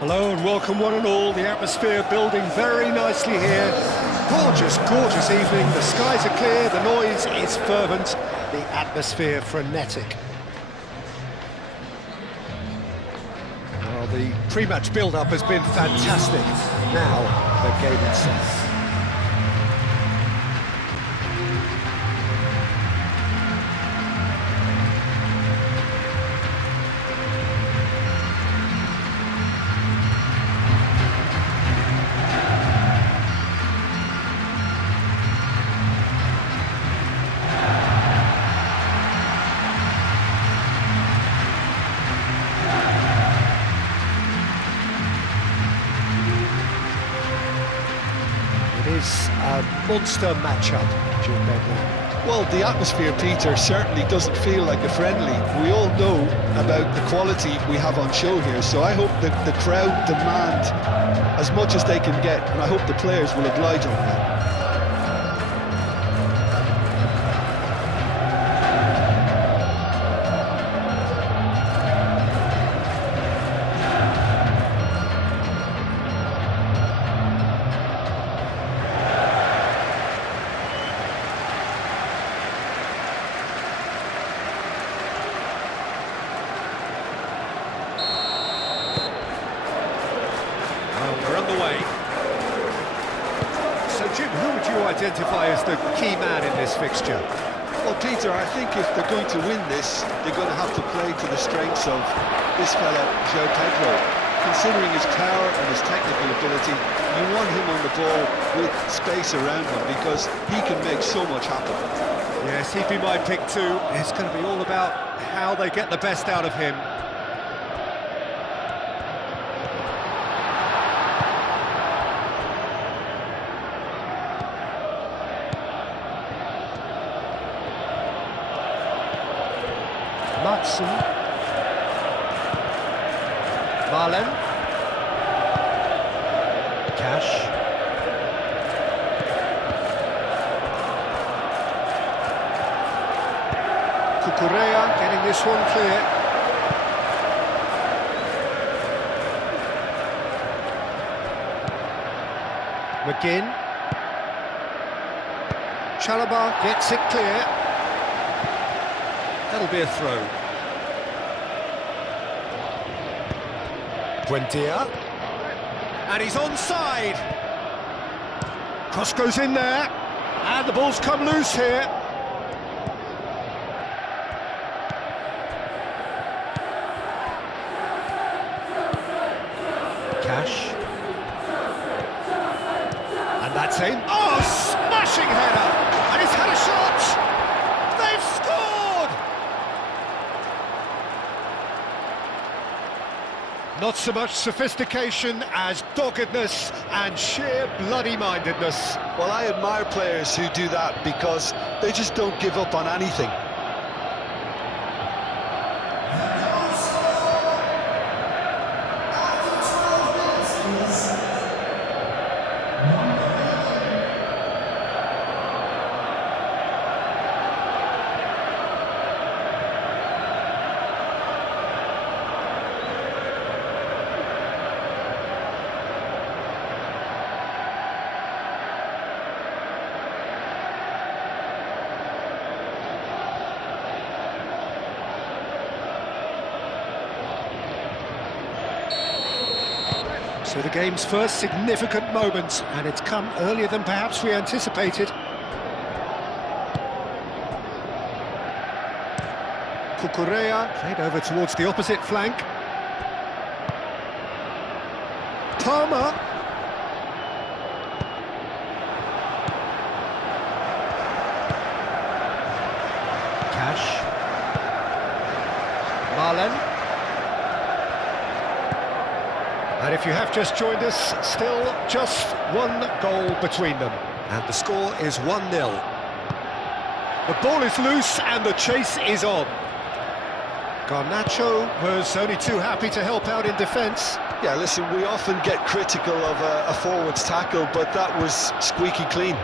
Hello and welcome one and all. The atmosphere building very nicely here. Gorgeous, gorgeous evening. The skies are clear, the noise is fervent, the atmosphere frenetic. Well, the pre-match build-up has been fantastic. Now, the game itself. Is a monster matchup, Jim Bentley. Well, the atmosphere, Peter, certainly doesn't feel like a friendly. We all know about the quality we have on show here, so I hope that the crowd demand as much as they can get, and I hope the players will oblige on that. We're underway. So, Jim, who would you identify as the key man in this fixture? Well, Peter, I think if they're going to win this, they're going to have to play to the strengths of this fella, João Pedro. Considering his power and his technical ability, you want him on the ball with space around him because he can make so much happen. Yes, he'd be my pick too. It's going to be all about how they get the best out of him. Matson, Marlen, Cash, Cucurella getting this one clear. McGinn, Chalobah gets it clear. That'll be a throw. Buendia. And he's onside. Cross goes in there. And the ball's come loose here. Cash. And that's in. Oh, smashing header! And he's had a shot! They've scored! Not so much sophistication as doggedness and sheer bloody-mindedness. Well, I admire players who do that because they just don't give up on anything. So the game's first significant moment, and it's come earlier than perhaps we anticipated. Cucurella played over towards the opposite flank. Palmer. Cash. Marlen. And if you have just joined us, still just one goal between them. And the score is 1-0. The ball is loose and the chase is on. Garnacho was only too happy to help out in defence. Yeah, listen, we often get critical of a forward's tackle, but that was squeaky clean.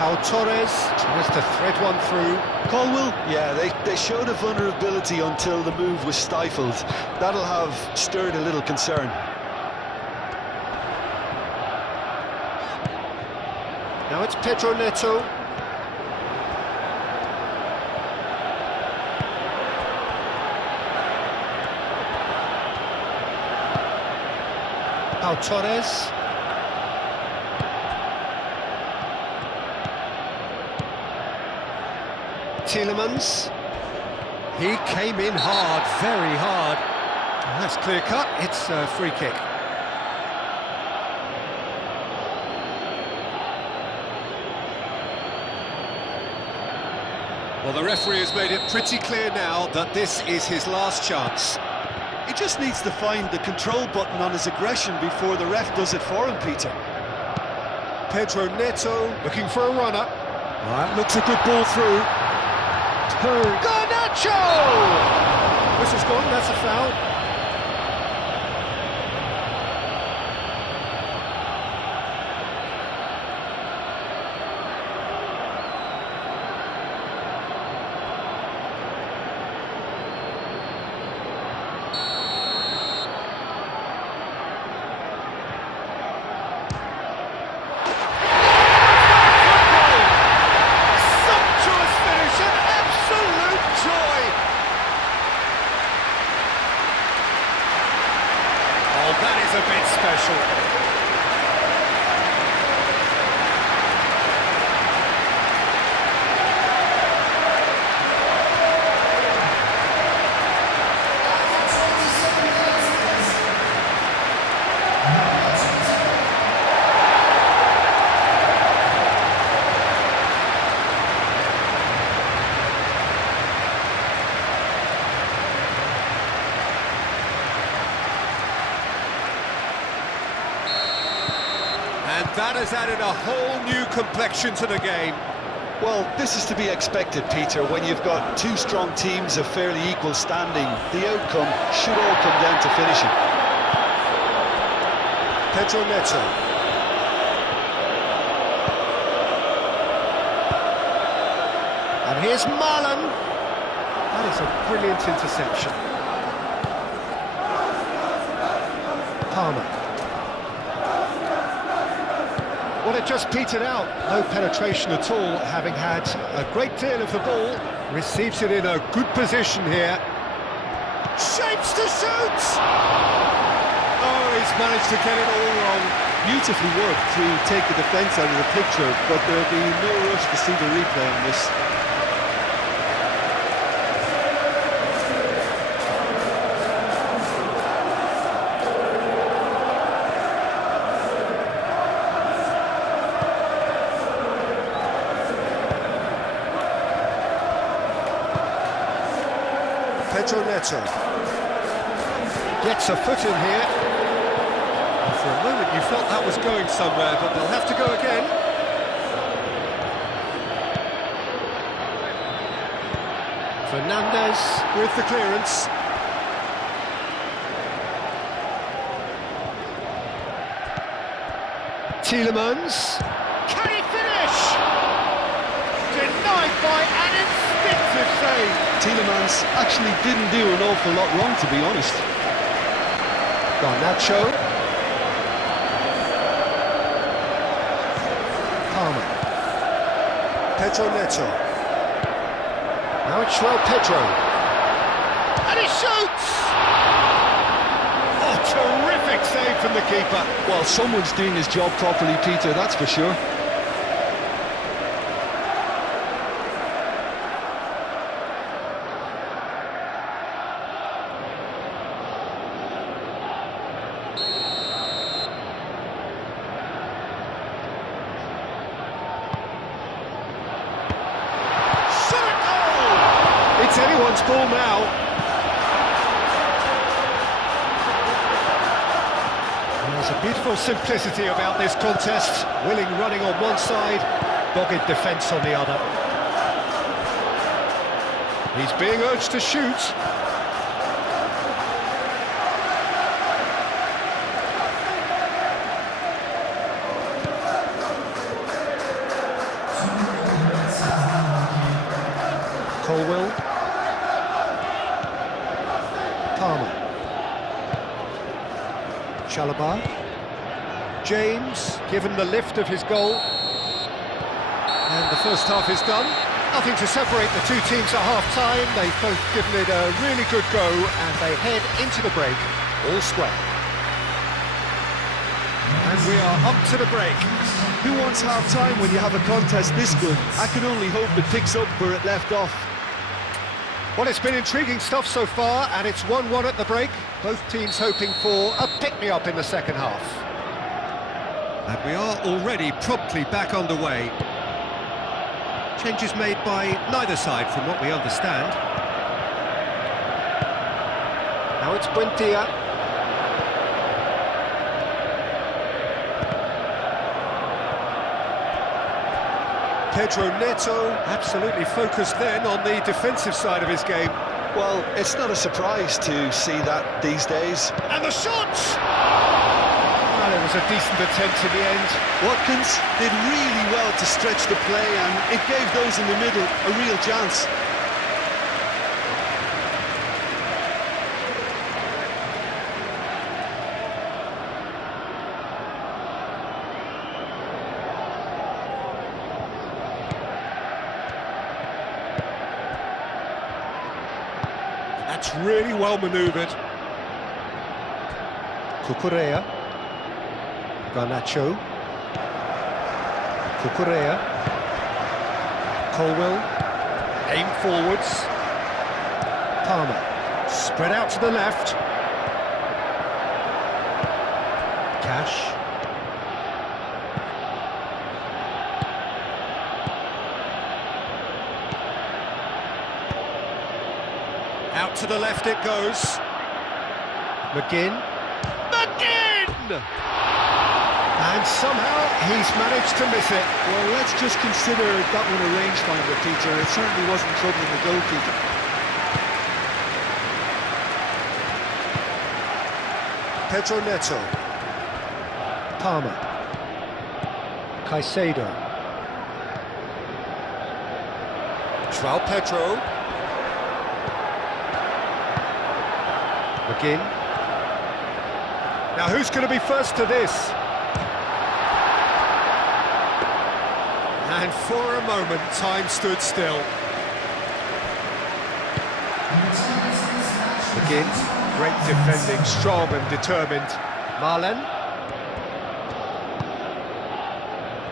Pau Torres tries to thread one through. Colwell, yeah, they showed a vulnerability until the move was stifled. That'll have stirred a little concern. Now it's Pedro Neto. Pau Torres. Tielemans. He came in hard, very hard. And that's clear cut, it's a free kick. Well, the referee has made it pretty clear now that this is his last chance. He just needs to find the control button on his aggression before the ref does it for him, Peter. Pedro Neto looking for a runner. That looks a good ball through. Garnacho! Whistle's gone, that's a foul. That is a bit special. And that has added a whole new complexion to the game. Well, this is to be expected, Peter. When you've got two strong teams of fairly equal standing, the outcome should all come down to finishing. Pedro Neto. And here's Marlon. That is a brilliant interception. Palmer. Well, it just petered out. No penetration at all, having had a great deal of the ball. Receives it in a good position here. Shapes to shoot! Oh, he's managed to get it all wrong. Beautifully worked to take the defence out of the picture, but there'll be no rush to see the replay on this. Pedro Neto gets a foot in here. And for a moment you felt that was going somewhere, but they'll have to go again. Fernandez with the clearance. Tielemans. Can he finish? Denied by an instinctive save. Tielemans actually didn't do an awful lot wrong, to be honest. Garnacho. Palmer. Pedro Neto. Now it's João Pedro. And he shoots! Oh, terrific save from the keeper. Well, someone's doing his job properly, Peter, that's for sure. It's anyone's ball now. There's a beautiful simplicity about this contest. Willing running on one side, dogged defence on the other. He's being urged to shoot. Colwill. Palmer. Chalobah. James, given the lift of his goal. And the first half is done. Nothing to separate the two teams at half-time. They've both given it a really good go, and they head into the break all square. And we are up to the break. Who wants half-time when you have a contest this good? I can only hope it picks up where it left off. Well, it's been intriguing stuff so far, and it's 1-1 at the break. Both teams hoping for a pick-me-up in the second half. And we are already promptly back underway. Changes made by neither side, from what we understand. Now it's Buendia. Pedro Neto, absolutely focused then on the defensive side of his game. Well, it's not a surprise to see that these days. And the shots! Well, it was a decent attempt in the end. Watkins did really well to stretch the play, and it gave those in the middle a real chance. That's really well manoeuvred. Cucurella. Garnacho. Cucurella. Colwill. Aim forwards. Palmer. Spread out to the left. Cash. Out to the left it goes. McGinn. McGinn! And somehow he's managed to miss it. Well, let's just consider that one a rangefinder, Peter. It certainly wasn't troubling the goalkeeper. Pedro Neto. Palmer. Caicedo. João Pedro. McGinn. Now who's going to be first to this? And for a moment, time stood still. McGinn, great defending, strong and determined. Marlen.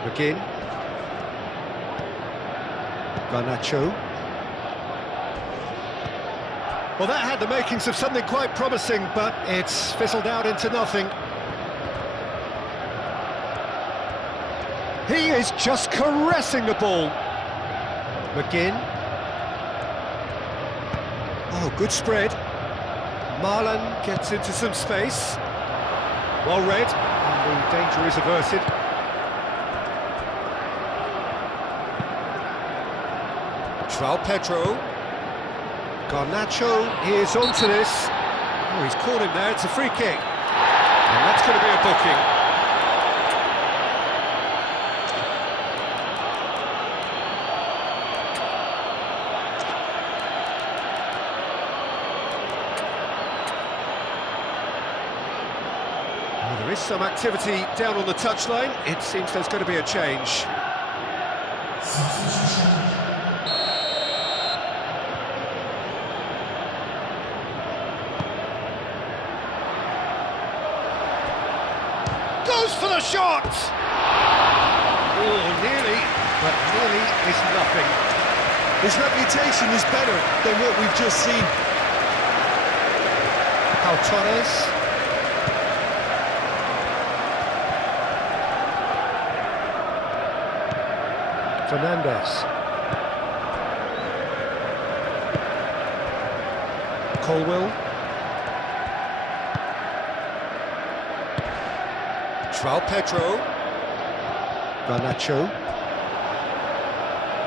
McGinn. Garnacho. Well, that had the makings of something quite promising, but it's fizzled out into nothing. He is just caressing the ball. McGinn. Oh, good spread. Marlen gets into some space. Well read, and the danger is averted. João Pedro. Garnacho is onto this. Oh, he's caught him there, it's a free kick. And that's going to be a booking. Well, there is some activity down on the touchline. It seems there's going to be a change. Goes for the shot! Oh, nearly, but nearly is nothing. His reputation is better than what we've just seen. Pau Torres. Fernandez. Colwill. João Pedro. Garnacho.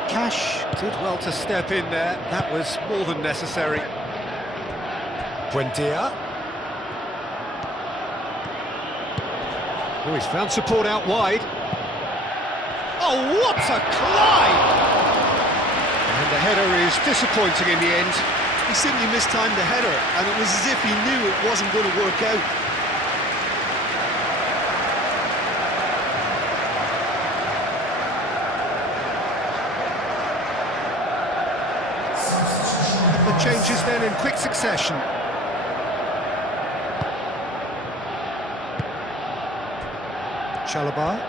Cash did well to step in there. That was more than necessary. Buendia. Oh, he's found support out wide. Oh, what a climb! And the header is disappointing in the end. He simply mistimed the header, and it was as if he knew it wasn't going to work out. The changes then in quick succession. Chalobah.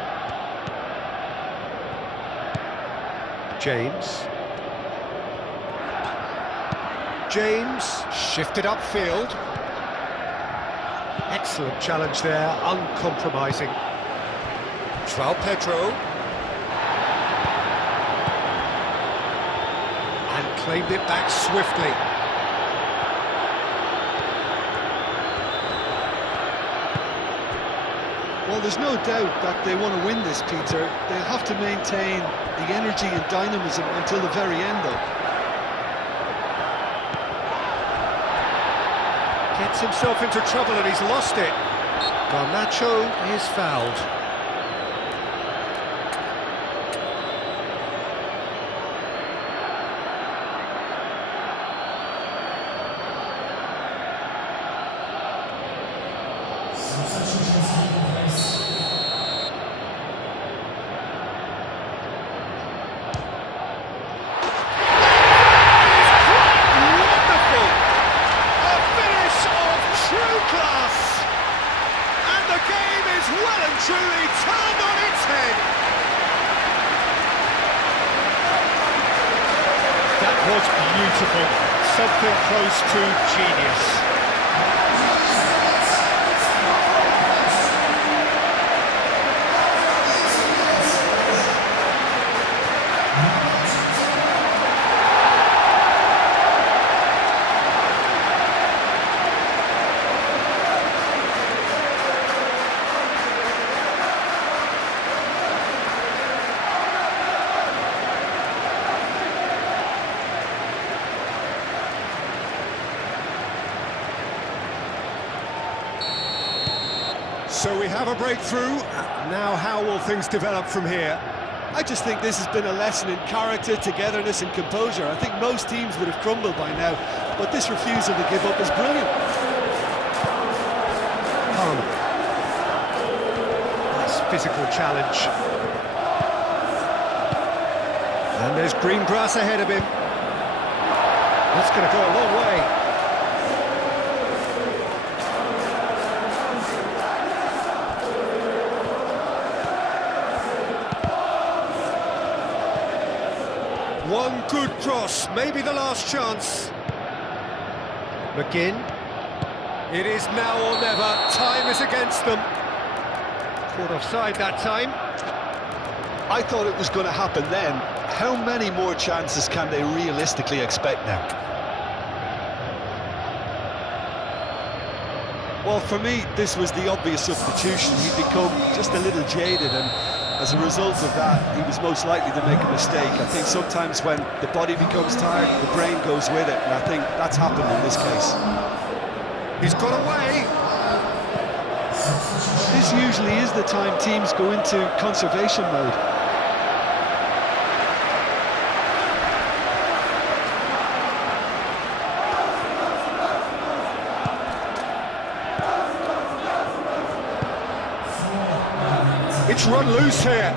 James. James shifted upfield. Excellent challenge there, uncompromising. João Pedro. And claimed it back swiftly. Well, there's no doubt that they want to win this, Peter. They'll have to maintain the energy and dynamism until the very end, though. Gets himself into trouble and he's lost it. Garnacho is fouled. Truly turned on its head. That was beautiful. Something close to genius. So we have a breakthrough. Now how will things develop from here? I just think this has been a lesson in character, togetherness and composure. I think most teams would have crumbled by now, but this refusal to give up is brilliant. Nice physical challenge. And there's green grass ahead of him. That's going to go a long way. One good cross, maybe the last chance. McGinn. It is now or never. Time is against them. Caught offside that time. I thought it was going to happen then. How many more chances can they realistically expect now? Well, for me, this was the obvious substitution. He'd become just a little jaded, and as a result of that, he was most likely to make a mistake. I think sometimes when the body becomes tired, the brain goes with it, and I think that's happened in this case. He's got away. This usually is the time teams go into conservation mode. It's run loose here.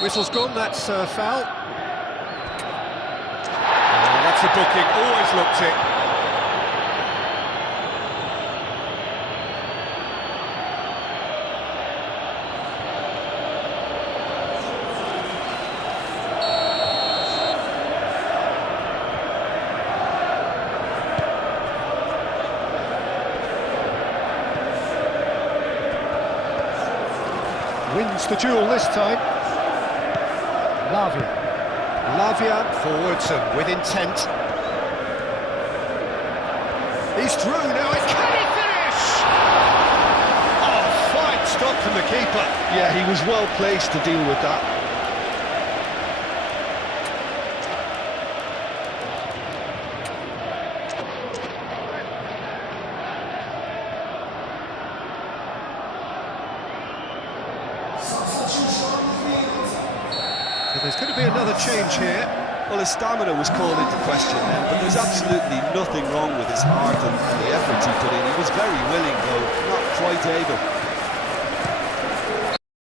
Whistle's gone, that's foul. Oh, that's a booking, always looked it. Wins the duel this time. Lavia forwards and with intent. He's through now. Can he finish? Oh, fine stop from the keeper. Yeah, he was well placed to deal with that. So there's going to be another change here. Well, his stamina was called into question then, but there's absolutely nothing wrong with his heart and the efforts he put in. He was very willing, though not quite able.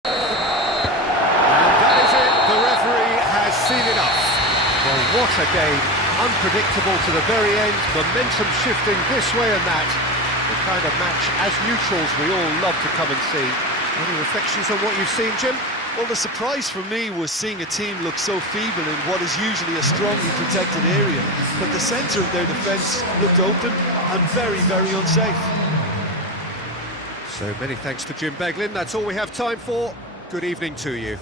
And that is it. The referee has seen enough. Well, what a game. Unpredictable to the very end. Momentum shifting this way and that. The kind of match, as neutrals, we all love to come and see. Any reflections on what you've seen, Jim? Well, the surprise for me was seeing a team look so feeble in what is usually a strongly protected area. But the centre of their defence looked open and very, very unsafe. So many thanks to Jim Beglin. That's all we have time for. Good evening to you.